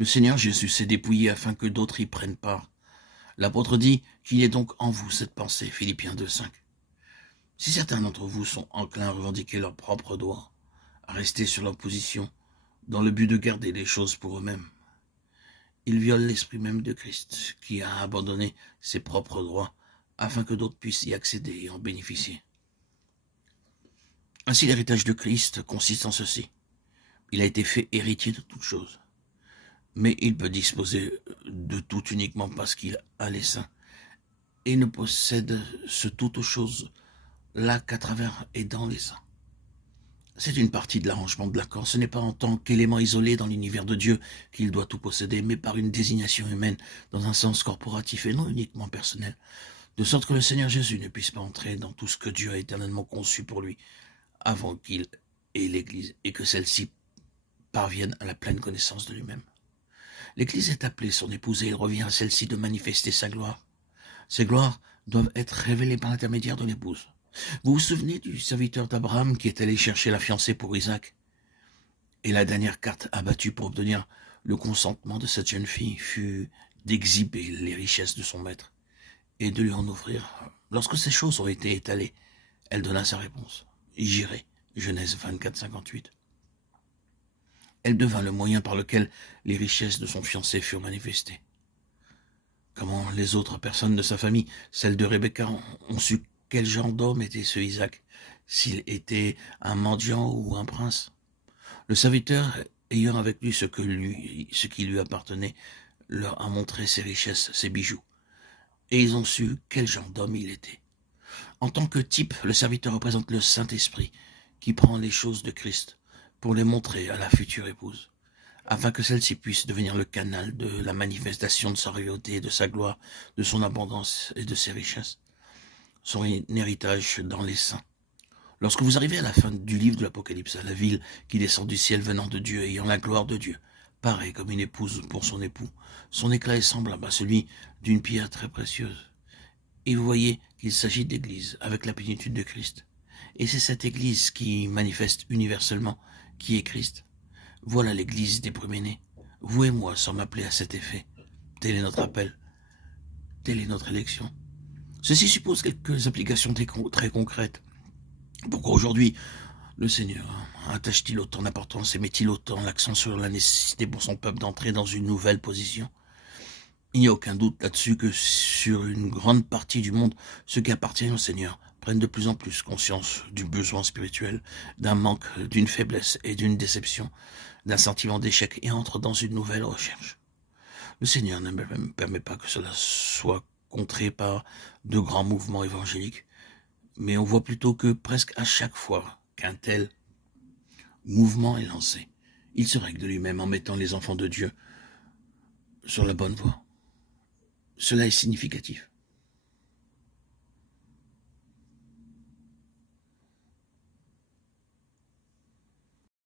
Le Seigneur Jésus s'est dépouillé afin que d'autres y prennent part. L'apôtre dit qu'il est donc en vous cette pensée, Philippiens 2,5. Si certains d'entre vous sont enclins à revendiquer leurs propres droits, à rester sur leur position, dans le but de garder les choses pour eux-mêmes, ils violent l'esprit même de Christ, qui a abandonné ses propres droits, afin que d'autres puissent y accéder et en bénéficier. Ainsi, l'héritage de Christ consiste en ceci. Il a été fait héritier de toutes choses. Mais il peut disposer de tout uniquement parce qu'il a les saints, et ne possède ce toutes choses là qu'à travers et dans les saints. C'est une partie de l'arrangement de l'accord. Ce n'est pas en tant qu'élément isolé dans l'univers de Dieu qu'il doit tout posséder, mais par une désignation humaine dans un sens corporatif et non uniquement personnel, de sorte que le Seigneur Jésus ne puisse pas entrer dans tout ce que Dieu a éternellement conçu pour lui avant qu'il ait l'Église et que celle-ci parvienne à la pleine connaissance de lui-même. L'Église est appelée son épouse et il revient à celle-ci de manifester sa gloire. Ces gloires doivent être révélées par l'intermédiaire de l'épouse. Vous vous souvenez du serviteur d'Abraham qui est allé chercher la fiancée pour Isaac? Et la dernière carte abattue pour obtenir le consentement de cette jeune fille fut d'exhiber les richesses de son maître et de lui en offrir. Lorsque ces choses ont été étalées, elle donna sa réponse. J'irai. Genèse 24, 58. Elle devint le moyen par lequel les richesses de son fiancé furent manifestées. Comment les autres personnes de sa famille, celles de Rebecca, ont su quel genre d'homme était ce Isaac, s'il était un mendiant ou un prince? Le serviteur, ayant avec lui ce qui lui appartenait, leur a montré ses richesses, ses bijoux, et ils ont su quel genre d'homme il était. En tant que type, le serviteur représente le Saint-Esprit, qui prend les choses de Christ pour les montrer à la future épouse, afin que celle-ci puisse devenir le canal de la manifestation de sa royauté, de sa gloire, de son abondance et de ses richesses, son héritage dans les saints. Lorsque vous arrivez à la fin du livre de l'Apocalypse, à la ville qui descend du ciel venant de Dieu, ayant la gloire de Dieu, paraît comme une épouse pour son époux, son éclat est semblable à celui d'une pierre très précieuse. Et vous voyez qu'il s'agit d'église avec la plénitude de Christ. Et c'est cette église qui manifeste universellement qui est Christ. Voilà l'église des premiers-nés. Vous et moi sommes appelés à cet effet. Tel est notre appel. Telle est notre élection. Ceci suppose quelques applications très concrètes. Pourquoi aujourd'hui le Seigneur attache-t-il autant d'importance et met-il autant l'accent sur la nécessité pour son peuple d'entrer dans une nouvelle position? Il n'y a aucun doute là-dessus que sur une grande partie du monde, ceux qui appartiennent au Seigneur prennent de plus en plus conscience du besoin spirituel, d'un manque, d'une faiblesse et d'une déception, d'un sentiment d'échec et entrent dans une nouvelle recherche. Le Seigneur ne permet pas que cela soit contré par de grands mouvements évangéliques, mais on voit plutôt que presque à chaque fois qu'un tel mouvement est lancé, il se règle de lui-même en mettant les enfants de Dieu sur la bonne voie. Cela est significatif.